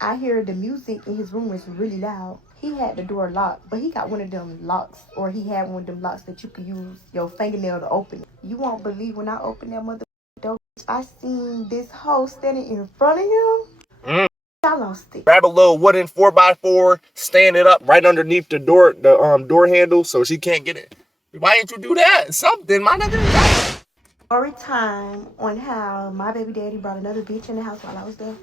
I hear the music in his room is really loud. He had the door locked, but he got one of them locks, or he had one of them locks that you could use your fingernail to open it. You won't believe when I opened that motherfucking door, I seen this hoe standing in front of him. I lost it. Grab a little wooden 4x4, stand it up right underneath the door handle so she can't get it. Why didn't you do that? Something, my nigga. Story time on how my baby daddy brought another bitch in the house while I was there.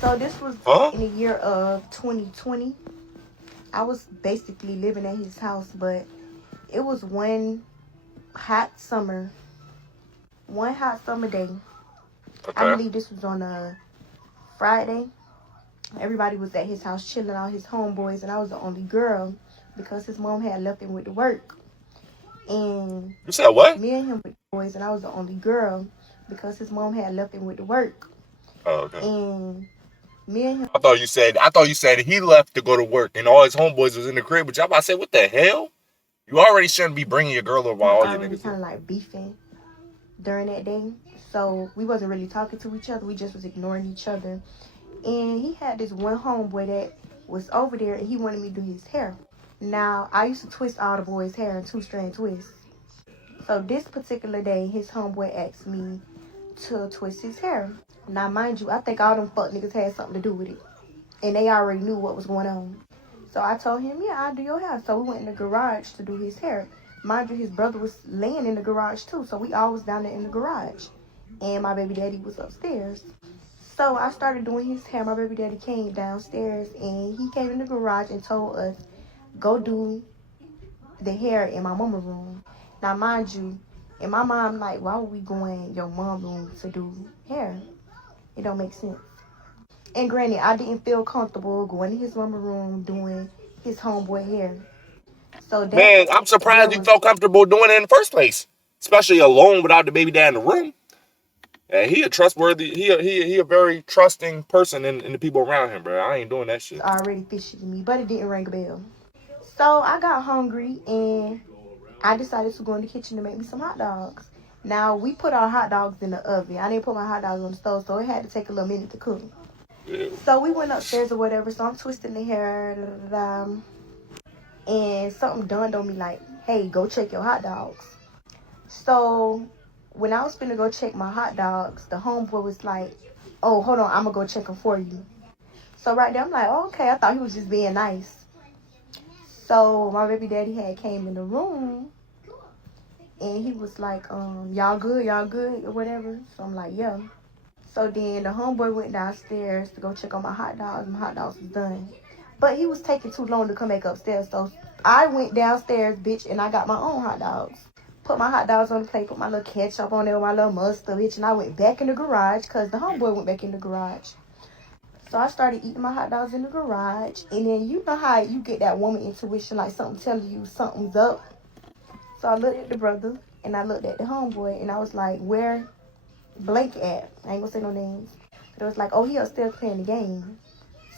So this was in the year of 2020. I was basically living at his house, but it was one hot summer day. Okay. I believe this was on a Friday. Everybody was at his house chilling, all his homeboys, and I was the only girl because his mom had left him with the work. And you said what? Me and him with the boys, and I was the only girl because his mom had left him with the work. Oh, okay. And me and him. I thought you said he left to go to work and all his homeboys was in the crib. But y'all about to say, what the hell? You already shouldn't be bringing your girl over while all your niggas kind of like beefing during that day. So we wasn't really talking to each other. We just was ignoring each other. And he had this one homeboy that was over there, and he wanted me to do his hair. Now, I used to twist all the boys' hair in 2-strand twists. So this particular day, his homeboy asked me to twist his hair. Now, mind you, I think all them fuck niggas had something to do with it. And they already knew what was going on. So I told him, yeah, I'll do your hair. So we went in the garage to do his hair. Mind you, his brother was laying in the garage too. So we all was down there in the garage. And my baby daddy was upstairs. So I started doing his hair. My baby daddy came downstairs and he came in the garage and told us, go do the hair in my mama room. Now, mind you, and my mom like, why would we go in your mom room to do hair? It don't make sense. And granted, I didn't feel comfortable going to his mama room doing his homeboy hair. So that, man, I'm surprised you felt comfortable doing it in the first place, especially alone without the baby dad in the room. Yeah, he a trustworthy. He a very trusting person in the people around him, bro. I ain't doing that shit. It's already fishy to me, but it didn't ring a bell. So I got hungry and I decided to go in the kitchen to make me some hot dogs. Now we put our hot dogs in the oven. I didn't put my hot dogs on the stove, so it had to take a little minute to cook. Yeah. So we went upstairs or whatever. So I'm twisting the hair, and something dawned on me like, hey, go check your hot dogs. So when I was finna go check my hot dogs, the homeboy was like, oh, hold on, I'm gonna go check them for you. So right there, I'm like, oh, okay, I thought he was just being nice. So my baby daddy had came in the room, and he was like, y'all good, or whatever. So I'm like, yeah. So then the homeboy went downstairs to go check on my hot dogs. My hot dogs was done. But he was taking too long to come back upstairs. So I went downstairs, bitch, and I got my own hot dogs. Put my hot dogs on the plate, put my little ketchup on there, my little mustard, bitch, and I went back in the garage because the homeboy went back in the garage. So I started eating my hot dogs in the garage. And then you know how you get that woman intuition, like something telling you something's up. So I looked at the brother, and I looked at the homeboy, and I was like, where Blake at? I ain't gonna say no names. But it was like, oh, he upstairs playing the game.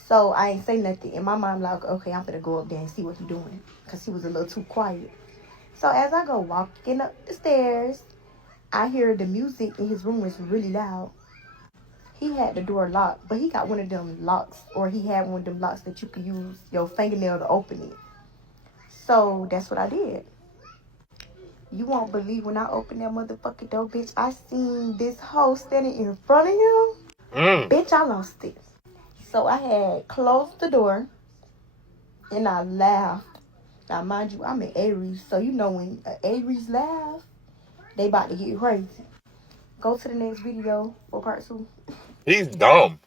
So I ain't say nothing. And my mom like, okay, I'm gonna go up there and see what he doing. Because he was a little too quiet. So as I go walking up the stairs, I hear the music in his room is really loud. He had the door locked, but he got one of them locks, or he had one of them locks that you could use your fingernail to open it. So that's what I did. You won't believe when I opened that motherfucking door, bitch, I seen this hoe standing in front of him. Bitch, I lost it. So I had closed the door, and I laughed. Now, mind you, I'm an Aries, so you know when Aries laugh, they about to get crazy. Go to the next video for part 2. He's dumb.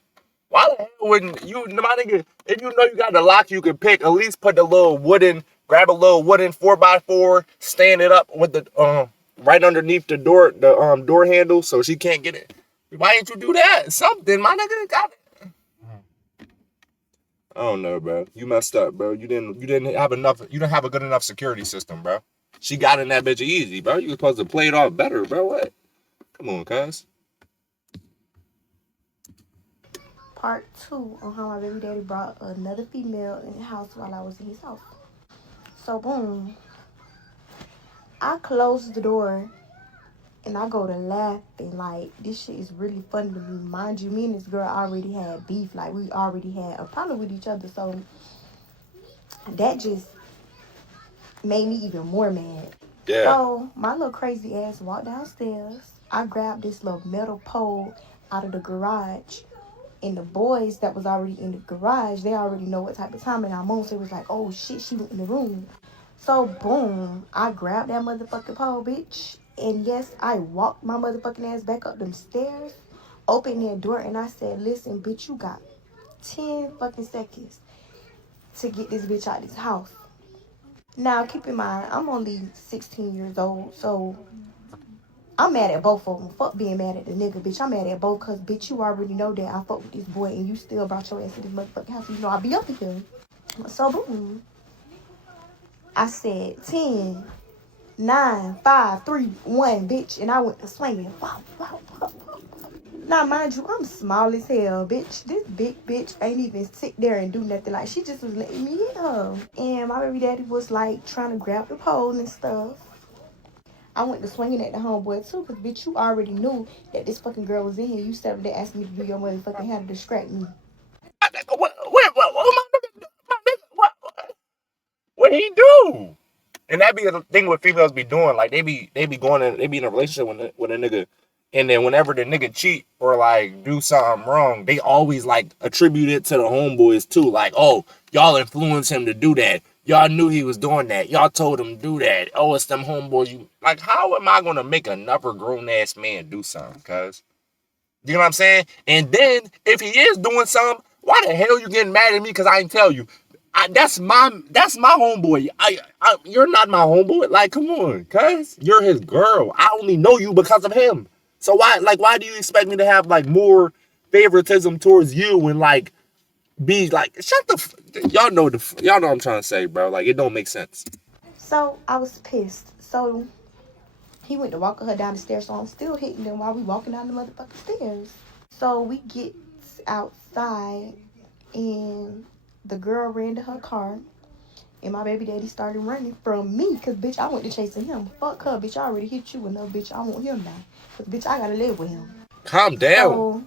Why the hell wouldn't you, my nigga, if you know you got the lock you can pick, at least put the little grab a little wooden 4x4, stand it up with the, right underneath the door handle so she can't get it. Why didn't you do that? Something, my nigga, got it. I don't know, bro. You messed up, bro. You didn't have a good enough security system, bro. She got in that bitch easy, bro. You were supposed to play it off better, bro. What? Come on, cuz. Part 2 on how my baby daddy brought another female in the house while I was in his house. So boom, I closed the door, And I go to laughing like this shit is really funny to me. Mind you, me and this girl already had beef. Like we already had a problem with each other. So that just made me even more mad. Yeah. So my little crazy ass walked downstairs. I grabbed this little metal pole out of the garage. And the boys that was already in the garage, they already know what type of time I'm on. So it was like, oh shit, she went in the room. So boom, I grabbed that motherfucking pole, bitch. And yes, I walked my motherfucking ass back up them stairs, opened that door, and I said, listen, bitch, you got 10 fucking seconds to get this bitch out of this house. Now, keep in mind, I'm only 16 years old, so I'm mad at both of them. Fuck being mad at the nigga, bitch. I'm mad at both because, bitch, you already know that I fuck with this boy and you still brought your ass to this motherfucking house. You know I be up here. So, boom. I said 10, 9, 5, 3, 1, bitch. And I went to swinging. Wow, wow, wow. Now, mind you, I'm small as hell, bitch. This big bitch ain't even sit there and do nothing. Like, she just was letting me hit her. And my baby daddy was, like, trying to grab the pole and stuff. I went to swinging at the homeboy too, because bitch, you already knew that this fucking girl was in here. You sat there asking me to do your motherfucking hair to distract me. What he do? And that be the thing what females be doing. Like they be they be in a relationship with a nigga, and then whenever the nigga cheat or like do something wrong, they always like attribute it to the homeboys too. Like, oh, y'all influenced him to do that. Y'all knew he was doing that. Y'all told him to do that. Oh, it's them homeboys. You like, how am I gonna make another grown ass man do something? Cause you know what I'm saying? And then if he is doing something, why the hell you getting mad at me? Cause I ain't tell you. That's my homeboy. You're not my homeboy. Like, come on, cuz you're his girl. I only know you because of him. So why do you expect me to have like more favoritism towards you and like be like shut the y'all know what I'm trying to say, bro. Like it don't make sense. So I was pissed. So he went to walk her down the stairs, so I'm still hitting them while we walking down the motherfucking stairs. So we get outside and the girl ran to her car. And my baby daddy started running from me. Because, bitch, I went to chasing him. Fuck her, bitch. I already hit you enough, bitch. I want him now. Because, bitch, I got to live with him. Calm down. So,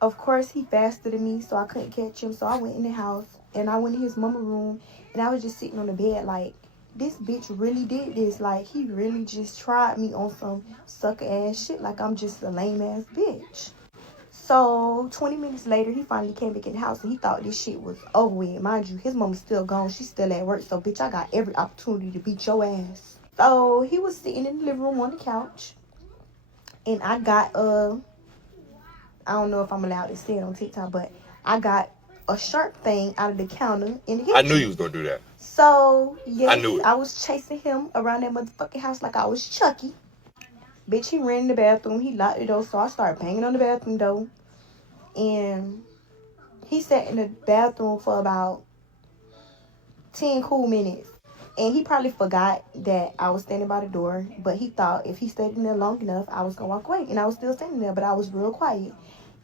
of course, he faster than me. So, I couldn't catch him. So, I went in the house. And I went in his mama room. And I was just sitting on the bed like, this bitch really did this. Like, he really just tried me on some sucker ass shit. Like, I'm just a lame ass bitch. So 20 minutes later, he finally came back in the house and he thought this shit was over with. Mind you, his mama's still gone. She's still at work. So, bitch, I got every opportunity to beat your ass. So he was sitting in the living room on the couch. And I got, I don't know if I'm allowed to say it on TikTok, but I got a sharp thing out of the counter in the kitchen. I knew you was going to do that. So, yes, I knew it. I was chasing him around that motherfucking house like I was Chucky. Bitch, he ran in the bathroom. He locked the door. So I started banging on the bathroom door. And he sat in the bathroom for about 10 cool minutes. And he probably forgot that I was standing by the door. But he thought if he stayed in there long enough, I was going to walk away. And I was still standing there, but I was real quiet.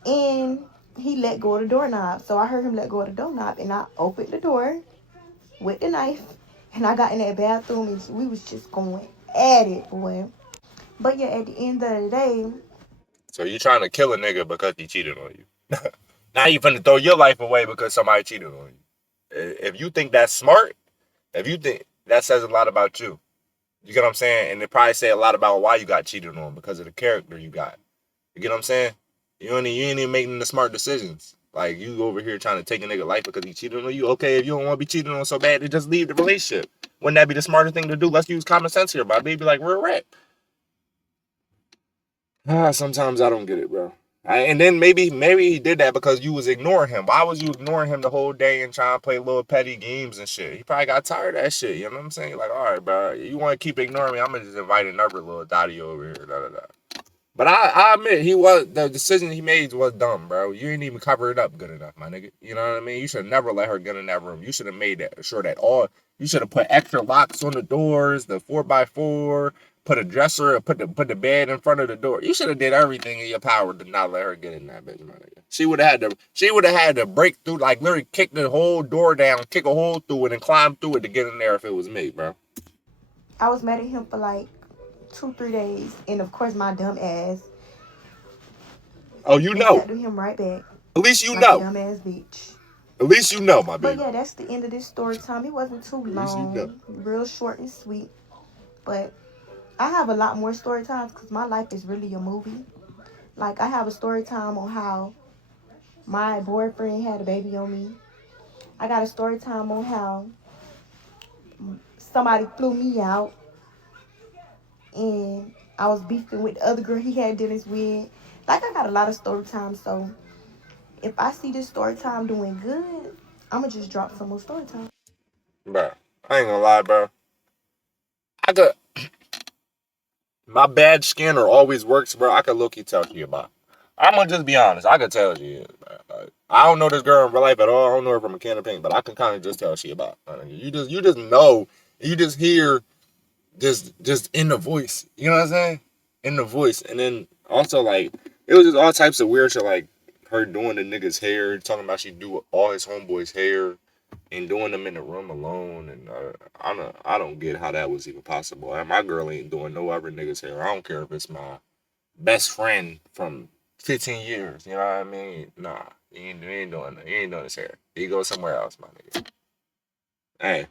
And he let go of the doorknob. So I heard him let go of the doorknob. And I opened the door with the knife. And I got in that bathroom and we was just going at it, boy. But yeah, at the end of the day. So you trying to kill a nigga because he cheated on you. Now you finna throw your life away because somebody cheated on you. If you think that's smart, if you think that says a lot about you. You get what I'm saying? And it probably say a lot about why you got cheated on because of the character you got. You get what I'm saying? You ain't even making the smart decisions. Like you over here trying to take a nigga life because he cheated on you. Okay, if you don't want to be cheated on so bad, then just leave the relationship. Wouldn't that be the smartest thing to do? Let's use common sense here, but baby, like real rap. Sometimes I don't get it, bro. And then maybe he did that because you was ignoring him. Why was you ignoring him the whole day and trying to play little petty games and shit? He probably got tired of that shit. You know what I'm saying? Like, all right, bro, you want to keep ignoring me? I'm gonna just invite another little daddy over here. Da, da, da. But I admit the decision he made was dumb, bro. You didn't even cover it up good enough, my nigga. You know what I mean? You should have never let her get in that room. You should have made that sure that all. You should have put extra locks on the doors, the 4x4. Put a dresser, put the bed in front of the door. You should have did everything in your power to not let her get in that bitch, my nigga. She would have had to break through, like literally kick the whole door down, kick a hole through it, and climb through it to get in there if it was me, bro. I was mad at him for like 2-3 days, and of course my dumb ass Oh, you know. accepted him right back At least you like a know. dumbass bitch. At least you know, my But baby. yeah, that's the end of this story time. It wasn't too At least you know. long, real short and sweet. But I have a lot more story times because my life is really a movie. Like I have a story time on how my boyfriend had a baby on me. I got a story time on how somebody flew me out and I was beefing with the other girl he had dinners with. Like I got a lot of story time, so if I see this story time doing good, I'ma just drop some more story time. Bro, I ain't gonna lie, bro. I could, my bad scanner always works, bro. I could look you tell you about. I'm gonna just be honest. I could tell you. I don't know this girl in real life at all. I don't know her from a can of paint, but I can kind of just tell she about. You just know. You just hear just in the voice. You know what I'm saying? In the voice, and then also like it was just all types of weird shit, like her doing the nigga's hair, talking about she do all his homeboys' hair and doing them in the room alone, and I don't get how that was even possible. My girl ain't doing no other nigga's hair. I don't care if it's my best friend from 15 years. You know what I mean? Nah, you ain't doing his hair. You go somewhere else, my nigga. Hey,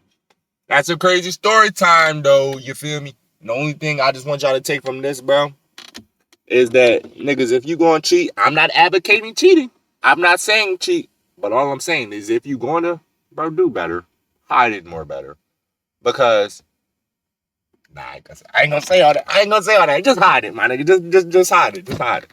that's a crazy story time though. You feel me? The only thing I just want y'all to take from this, bro, is that niggas, if you gonna cheat, I'm not advocating cheating. I'm not saying cheat, but all I'm saying is if you gonna, bro, do better, hide it more better, because nah, I ain't gonna say all that. I ain't gonna say all that. Just hide it, my nigga. Just hide it. Just hide it.